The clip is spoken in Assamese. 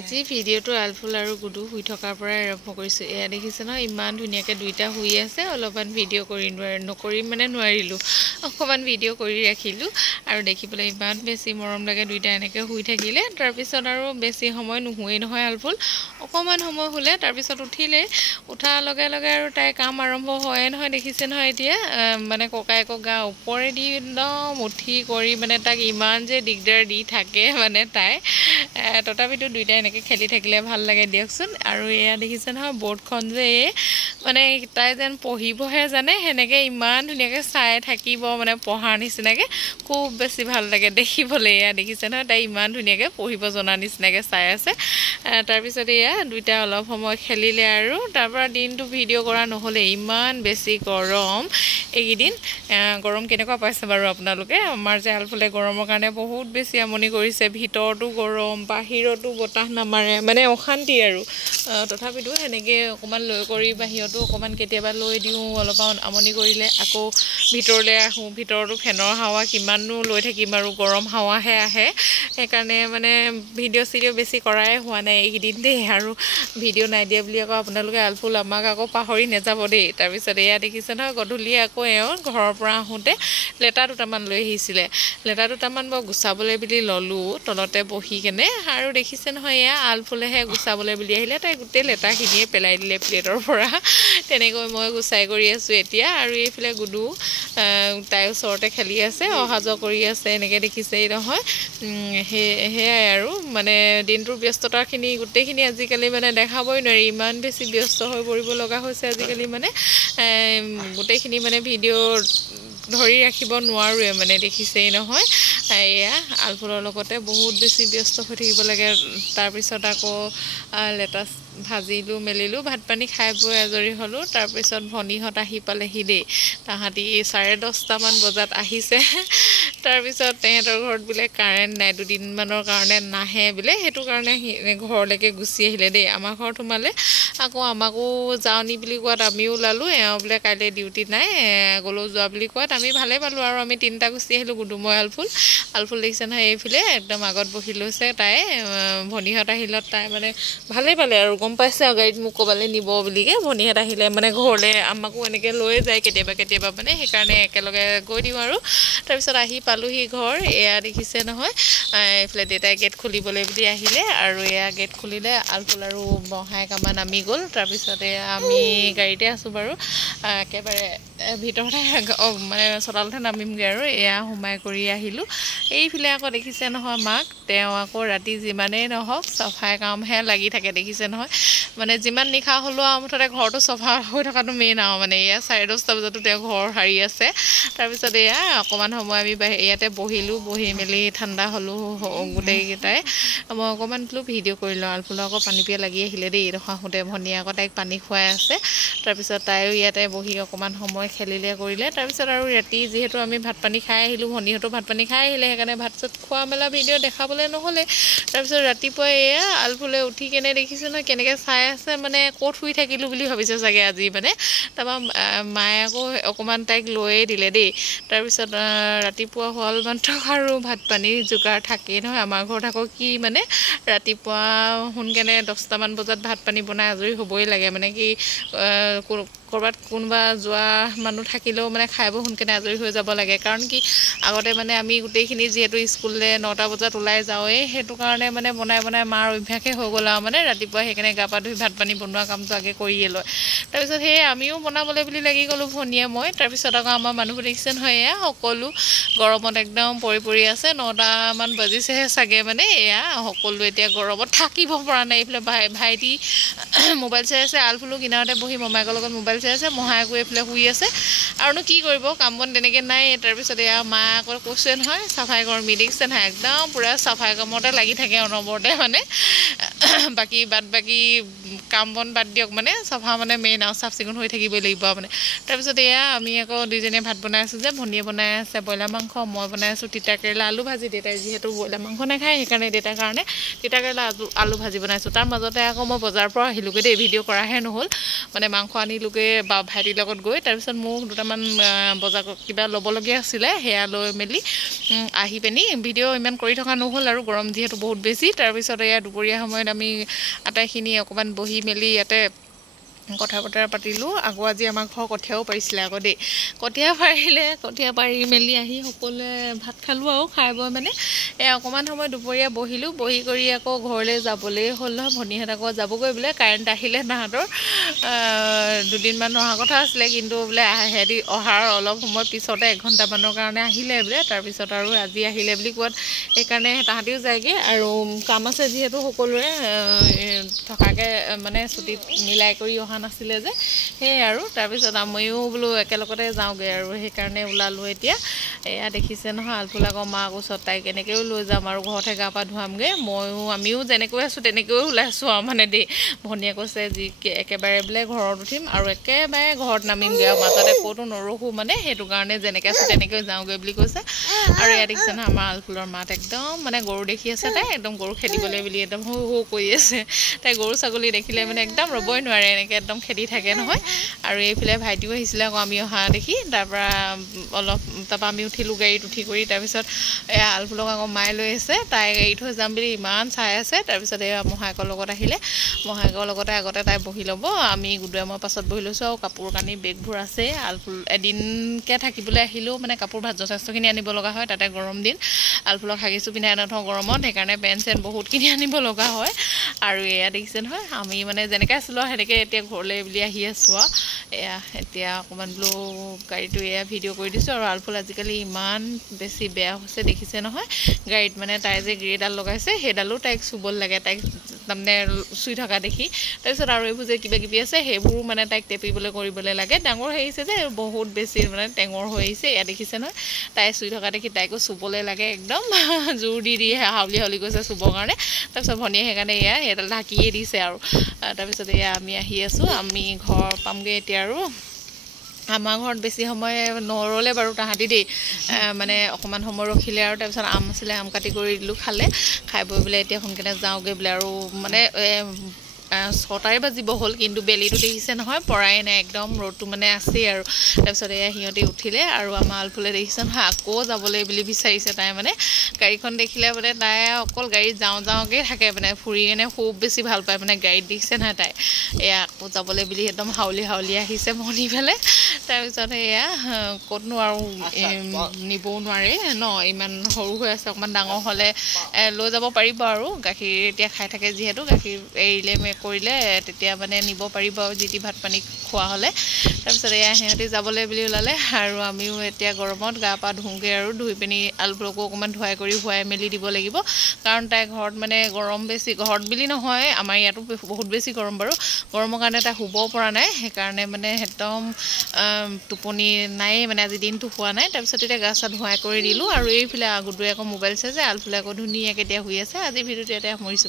আজি ভিডিঅ'টো আলফুল আৰু গুডু শুই থকাৰ পৰা আৰম্ভ কৰিছোঁ। এয়া দেখিছে ন, ইমান ধুনীয়াকৈ দুইটা শুই আছে। অলপমান ভিডিঅ' নোৱাৰিলোঁ, অকণমান ভিডিঅ' কৰি ৰাখিলোঁ। আৰু দেখিবলৈ ইমান বেছি মৰম লাগে, দুইটা এনেকৈ শুই থাকিলে। তাৰপিছত আৰু বেছি সময় নুশুৱেই নহয় আলফুল, অকণমান সময় শুলে, তাৰপিছত উঠিলে। উঠাৰ লগে লগে আৰু তাইৰ কাম আৰম্ভ হয়ে নহয়, দেখিছে নহয় এতিয়া। মানে ককায়েকৰ গা ওপৰেদি একদম উঠি কৰি মানে তাক ইমান যে দিগদাৰ দি থাকে মানে তাই। তথাপিতো দুইটাই এনেকৈ খেলি থাকিলে ভাল লাগে দিয়কচোন। আৰু এয়া দেখিছে নহয় বৰ্ডখন যে মানে তাই যেন পঢ়িবহে জানে, সেনেকৈ ইমান ধুনীয়াকৈ চাই থাকিব মানে পঢ়াৰ নিচিনাকৈ। খুব বেছি ভাল লাগে দেখিবলৈ। এয়া দেখিছে নহয় তাই ইমান ধুনীয়াকৈ পঢ়িব জনাৰ নিচিনাকৈ চাই আছে। তাৰপিছত এয়া দুইটা অলপ সময় খেলিলে আৰু তাৰপৰা দিনটো ভিডিঅ' কৰা নহ'লে, ইমান বেছি গৰম এইকেইদিন। গৰম কেনেকুৱা পাইছে বাৰু আপোনালোকে? আমাৰ যে আলফালে গৰমৰ কাৰণে বহুত বেছি আমনি কৰিছে। ভিতৰতো গৰম, বাহিৰতো বতাহ নামাৰে, মানে অশান্তি আৰু। তথাপিতো সেনেকৈ অকণমান লৈ কৰি বাহিৰতো অকণমান কেতিয়াবা লৈ দিওঁ। অলপমান আমনি কৰিলে আকৌ ভিতৰলৈ আহোঁ। ভিতৰতো ফেনৰ হাৱা কিমাননো লৈ থাকিম আৰু, গৰম হাৱাহে আহে। সেইকাৰণে মানে ভিডিঅ' চিডিঅ' বেছি কৰাই হোৱা নাই এইকেইদিন দেই। আৰু ভিডিঅ' নাই দিয়া বুলি আকৌ আপোনালোকে আলফুল আমাক আকৌ পাহৰি নাযাব দেই। তাৰপিছত এয়া দেখিছে নহয় গধূলি আকৌ ঘৰৰ পৰা আহোঁতে লেটা দুটামান লৈ আহিছিলে। লেটা দুটামান মই গুচাবলৈ বুলি ল'লোঁ তলতে বহি কেনে। আৰু দেখিছে নহয় এয়া আলফুলেহে গুচাবলৈ বুলি আহিলে, তাই গোটেই লেটাখিনিয়ে পেলাই দিলে প্লেটৰ পৰা। তেনেকৈ মই গুচাই কৰি আছোঁ এতিয়া। আৰু এইফালে গুডু তাইৰ ওচৰতে খেলি আছে, অহা যোৱা কৰি আছে, এনেকৈ দেখিছেই নহয়। সেয়াই আৰু মানে দিনটোৰ ব্যস্ততাখিনি গোটেইখিনি আজিকালি মানে দেখাবই নোৱাৰি, ইমান বেছি ব্যস্ত হৈ পৰিব লগা হৈছে আজিকালি। মানে গোটেইখিনি মানে ভিডিঅ' ধৰি ৰাখিব নোৱাৰোৱে মানে, দেখিছেই নহয়। এয়া আলফুলৰ লগতে বহুত বেছি ব্যস্ত হৈ থাকিব লাগে। তাৰপিছত আকৌ লেটা ভাজিলোঁ মেলিলোঁ, ভাত পানী খাই বৈ আজৰি হ'লোঁ। তাৰপিছত ভনীহঁত আহি পালেহি দেই। তাহাঁতি 10:30মান বজাত আহিছে। তাৰপিছত তেহেঁতৰ ঘৰত বোলে কাৰেণ্ট নাই, দুদিনমানৰ কাৰণে নাহে বোলে। সেইটো কাৰণে ঘৰলৈকে গুচি আহিলে দেই। আমাৰ ঘৰত সোমালে, আকৌ আমাকো যাওঁ নি বুলি কোৱাত আমিও ওলালোঁ। এওঁ বোলে কাইলৈ ডিউটি নাই, গ'লেও যোৱা বুলি কোৱাত আমি ভালেই পালোঁ। আৰু আমি তিনিটা গুচি আহিলোঁ, গুডু মই আলফুল দেখিছে নহয় এইফালে একদম আগত বহি লৈছে তাই। ভনীহঁত আহিলত তাই মানে ভালেই পালে আৰু, গম পাইছে আৰু গাড়ীত মোক ক'ৰবালৈ নিব বুলিকৈ। ভনীহঁত আহিলে মানে ঘৰলৈ আমাকো এনেকৈ লৈয়ে যায় কেতিয়াবা মানে, সেইকাৰণে একেলগে গৈ দিওঁ আৰু। তাৰপিছত আহি পালোঁহি ঘৰ। এয়া দেখিছে নহয় এইফালে দেউতাই গেট খুলিবলৈ বুলি আহিলে। আৰু এয়া গেট খুলিলে, আলফুল আৰু মহায়েকমান নামি গ'ল। তাৰপিছতে আমি গাড়ীতে আছোঁ বাৰু, একেবাৰে ভিতৰতে মানে চোতালতে নামিমগৈ আৰু। এয়া সোমাই কৰি আহিলোঁ। এইফালে আকৌ দেখিছে নহয় মাক, তেওঁ আকৌ ৰাতি যিমানেই নহওক চাফাই কামহে লাগি থাকে, দেখিছে নহয়। মানে যিমান নিশা হ'লেও আৰু মুঠতে ঘৰটো চফা হৈ থকাটো মেইন আৰু মানে। এয়া 10:30 বজাতো তেওঁ ঘৰ সাৰি আছে। তাৰপিছত এয়া অকণমান সময় আমি ইয়াতে বহিলোঁ, বহি মেলি ঠাণ্ডা হ'লোঁ গোটেইকেইটাই। মই অকণমান বোলো ভিডিঅ' কৰি লওঁ। আলফুলৰ আকৌ পানী পিয়া লাগি আহিলে দেই এইডোখৰ আহোঁতে। ভনীয়ে আকৌ তাইক পানী খুৱাই আছে। তাৰপিছত তাইও ইয়াতে বহি অকণমান সময় খেলিলে কৰিলে। তাৰপিছত আৰু ৰাতি যিহেতু আমি ভাত পানী খাই আহিলোঁ, ভনীহঁতো ভাত পানী খাই আহিলে, সেইকাৰণে ভাত চাত খোৱা মেলা ভিডিঅ' দেখাবলৈ নহ'লে। তাৰপিছত ৰাতিপুৱা এয়া আলফুলে উঠি কেনে দেখিছোঁ নহয় কেনেকৈ চাই আছে, মানে ক'ত শুই থাকিলোঁ বুলি ভাবিছে চাগে আজি মানে। তাৰপৰা মায়ে আকৌ অকণমান তাইক লৈয়ে দিলে দেই। তাৰপিছত ৰাতিপুৱা হোৱাল মাত্ৰ আৰু ভাত পানীৰ যোগাৰ থাকেই নহয় আমাৰ ঘৰত। আকৌ কি মানে ৰাতিপুৱা সোনকালে 10টামান বজাত ভাত পানী বনাই আজৰি হ'বই লাগে। মানে কি ক'ৰবাত কোনোবা যোৱা মানুহ থাকিলেও মানে খাই বৈ সোনকালে আজৰি হৈ যাব লাগে। কাৰণ কি আগতে মানে আমি গোটেইখিনি যিহেতু স্কুললৈ 9টা বজাত ওলাই যাওঁৱেই, সেইটো কাৰণে মানে বনাই মাৰ অভ্যাসে হৈ গ'ল আৰু মানে। ৰাতিপুৱা সেইকাৰণে গা পা ধুই ভাত পানী বনোৱা কামটো আগে কৰিয়ে লয়। তাৰপিছত সেয়ে আমিও বনাবলৈ বুলি লাগি গ'লোঁ, ভনীয়ে মই। তাৰপিছত আকৌ আমাৰ মানুহবোৰ দেখিছে নহয়, এয়া সকলো গৰমত একদম পৰি আছে। 9টামান বাজিছেহে চাগে মানে। এয়া সকলো এতিয়া গৰমত থাকিব পৰা নাই। এইফালে ভাইটি মোবাইল চাই আছে, আলফুলো কিনাৰতে বহি মমায়েকৰ লগত মোবাইল চাই আছে, মহায়েকো এইফালে শুই আছে। আৰুনো কি কৰিব, কাম বন তেনেকৈ নাই। তাৰপিছত এয়া মা আকৌ কৈছে নহয় চাফাই কৰ্মী, দেখিছে নহয় একদম পূৰা চাফাই কামতে লাগি থাকে অনবৰতে মানে। বাদ বাকী কাম বন বাদ দিয়ক মানে চাফা মানে মেইন আৰু চাফ চিকুণ হৈ থাকিবই লাগিব মানে তাৰপিছত এয়া আমি আকৌ দুইজনীয়ে ভাত বনাই আছোঁ যে ভনীয়ে বনাই আছে ব্ৰইলাৰ মাংস মই বনাই আছোঁ তিতা কেৰেলা আলু ভাজি দেউতাই যিহেতু ব্ৰইলাৰ মাংস নাখায় সেইকাৰণে দেউতাৰ কাৰণে তিতা কেৰেলা আলু ভাজি বনাইছোঁ তাৰ মাজতে আকৌ মই বজাৰৰ পৰা আহিলোগৈ দেই ভিডিঅ' কৰাহে নহ'ল মানে মাংস আনিলোগৈ বা ভাইটিৰ লগত গৈ তাৰপিছত মোক দুটামান বজাৰ কিবা ল'বলগীয়া আছিলে সেয়া লৈ মেলি আহি পিনি ভিডিঅ' ইমান কৰি থকা নহ'ল আৰু গৰম যিহেতু বহুত বেছি তাৰপিছত এয়া দুপৰীয়া সময়ত আমি আটাইখিনি অকণমান বহি মেলি ইয়াতে কথা বতৰা পাতিলোঁ আকৌ আজি আমাৰ ঘৰ কঠীয়াও পাৰিছিলে আকৌ দেই কঠীয়া পাৰি মেলি আহি সকলোৱে ভাত খালোঁ আৰু খাই বৈ মানে অকণমান সময় দুপৰীয়া বহিলোঁ বহি কৰি আকৌ ঘৰলৈ যাবলৈ হ'ল নহয় ভনীহঁত আকৌ যাবগৈ বোলে কাৰেণ্ট আহিলে তাহাঁতৰ দুদিনমান অহা কথা আছিলে কিন্তু বোলে সিহঁতি অহাৰ অলপ সময় পিছতে 1 ঘণ্টামানৰ কাৰণে আহিলে বোলে তাৰপিছত আৰু আজি আহিলে বুলি কোৱাত সেইকাৰণে তাহাঁতিও যায়গৈ আৰু কাম আছে যিহেতু সকলোৰে থকাকৈ মানে ছুটিত মিলাই কৰি অহা নাছিলে যে সেয়াই আৰু তাৰপিছত ময়ো বোলো একেলগতে যাওঁগৈ আৰু সেইকাৰণে ওলালোঁ এতিয়া এয়া দেখিছে নহয় আলফুল আকৌ মাক ওচৰত তাইক এনেকৈও লৈ যাম আৰু ঘৰতহে গা পা ধুৱামগৈ আমিও যেনেকৈ আছোঁ তেনেকৈও ওলাইছোঁ আৰু মানে দেই ভনীয়ে কৈছে যি একেবাৰে বোলে ঘৰত উঠিম আৰু একেবাৰে ঘৰত নামিমগৈ আৰু মাজতে ক'তো নৰখোঁ মানে সেইটো কাৰণে যেনেকৈ আছোঁ তেনেকৈ যাওঁগৈ বুলি কৈছে আৰু এয়া দেখিছে নহয় আমাৰ আলফুলৰ মাত একদম মানে গৰু দেখি আছে তাই একদম গৰু খেদিবলৈ বুলি একদম হু হু কৰি আছে তাই গৰু ছাগলী দেখিলে মানে একদম ৰ'বই নোৱাৰে এনেকৈ একদম খেদি থাকে নহয় আৰু এইফালে ভাইটিও আহিছিলে আকৌ আমি অহা দেখি তাৰপৰা আমি উঠিলোঁ গাড়ীত উঠি কৰি তাৰপিছত এয়া আলফুলক আকৌ মায়ে লৈ আছে তাই এৰি থৈ যাম বুলি ইমান চাই আছে তাৰপিছত এয়া মহায়েকৰ লগত আহিলে মহায়েকৰ লগতে আগতে তাই বহি ল'ব আমি গুডুৱে মই পাছত বহি লৈছোঁ আৰু কাপোৰ কানি বেগবোৰ আছে আলফুল এদিনকৈ থাকিবলৈ আহিলেও মানে কাপোৰ যথেষ্টখিনি আনিব লগা হয় তাতে গৰম দিন আলফুলক হাগিছোঁ পিন্ধাই নথওঁ গৰমত সেইকাৰণে পেণ্ট চেণ্ট বহুতখিনি আনিব লগা হয় আৰু এয়া দেখিছে নহয় আমি মানে যেনেকৈ আছিলোঁ সেনেকৈ এতিয়া ঘৰলৈ বুলি আহি আছোঁ আৰু এয়া এতিয়া অকণমান বোলো গাড়ীটো এয়া ভিডিঅ' কৰি দিছোঁ আৰু আলফুল আজিকালি ইমান বেছি বেয়া হৈছে দেখিছে নহয় গাড়ীত মানে তাই যে গ্ৰেডাল লগাইছে সেইডালো তাইক চুবলৈ লাগে তাইক তাৰমানে চুই থকা দেখি তাৰপিছত আৰু এইবোৰ যে কিবা কিবি আছে সেইবোৰ মানে তাইক টেপিবলৈ কৰিবলৈ লাগে ডাঙৰ হৈ আহিছে যে বহুত বেছি মানে টেঙৰ হৈ আহিছে এয়া দেখিছে নহয় তাই চুই থকা দেখি তাইকো চুবলৈ লাগে একদম জোৰ দি হাউলি গৈছে চুবৰ কাৰণে তাৰপিছত ভনীয়ে সেইকাৰণে এয়া সেইডাল ঢাকিয়ে দিছে আৰু তাৰপিছত এয়া আমি আহি আছোঁ আমি ঘৰ পামগৈ এতিয়া আৰু আমাৰ ঘৰত বেছি সময় নৰলে বাৰু তাহাঁতি দেই মানে অকণমান সময় ৰখিলে আৰু তাৰপিছত আম আছিলে আম কাটি কৰি দিলোঁ খাই বৈ বোলে এতিয়া সোনকালে যাওঁগৈ বোলে আৰু মানে 6টাই বাজিব হ'ল কিন্তু বেলিটো দেখিছে নহয় পৰাই নাই একদম ৰ'দটো মানে আছেই আৰু তাৰপিছত এয়া সিহঁতে উঠিলে আৰু আমাৰ আলফুলে দেখিছে নহয় আকৌ যাবলৈ বুলি বিচাৰিছে তাই মানে গাড়ীখন দেখিলে মানে তাই অকল গাড়ীত যাওঁকৈ থাকে মানে ফুৰি কেনে খুব বেছি ভাল পায় মানে গাড়ীত দেখিছে নহয় তাই এয়া আকৌ যাবলৈ বুলি একদম হাউলি আহিছে মনি পেলাই তাৰপিছত এয়া ক'তনো আৰু নিবও নোৱাৰে ন ইমান সৰু হৈ আছে অকণমান ডাঙৰ হ'লে লৈ যাব পাৰিব আৰু গাখীৰ এতিয়া খাই থাকে যিহেতু গাখীৰ এৰিলে কৰিলে তেতিয়া মানে নিব পাৰিব আৰু যি টি ভাত পানী খোৱা হ'লে তাৰপিছত এয়া সিহঁতি যাবলৈ বুলি ওলালে আৰু আমিও এতিয়া গৰমত গা পা ধুওঁগৈ আৰু ধুই পিনি আলফুলকো অকণমান ধুৱাই কৰি শুৱাই মেলি দিব লাগিব কাৰণ তাই ঘৰত মানে গৰম বেছি ঘৰত বুলি নহয় আমাৰ ইয়াতো বহুত বেছি গৰম বাৰু গৰমৰ কাৰণে তাই শুব পৰা নাই সেইকাৰণে মানে একদম টোপনি নায়েই মানে আজি দিনটো শুৱা নাই তাৰপিছত এতিয়া গা চা ধুৱাই কৰি দিলোঁ আৰু এইফালে গুডুৱে আকৌ মোবাইল চাই যে আলফুলে আকৌ ধুনীয়াকৈ এতিয়া শুই আছে আজি ভিডিঅ'টো ইয়াতে সামৰিছোঁ।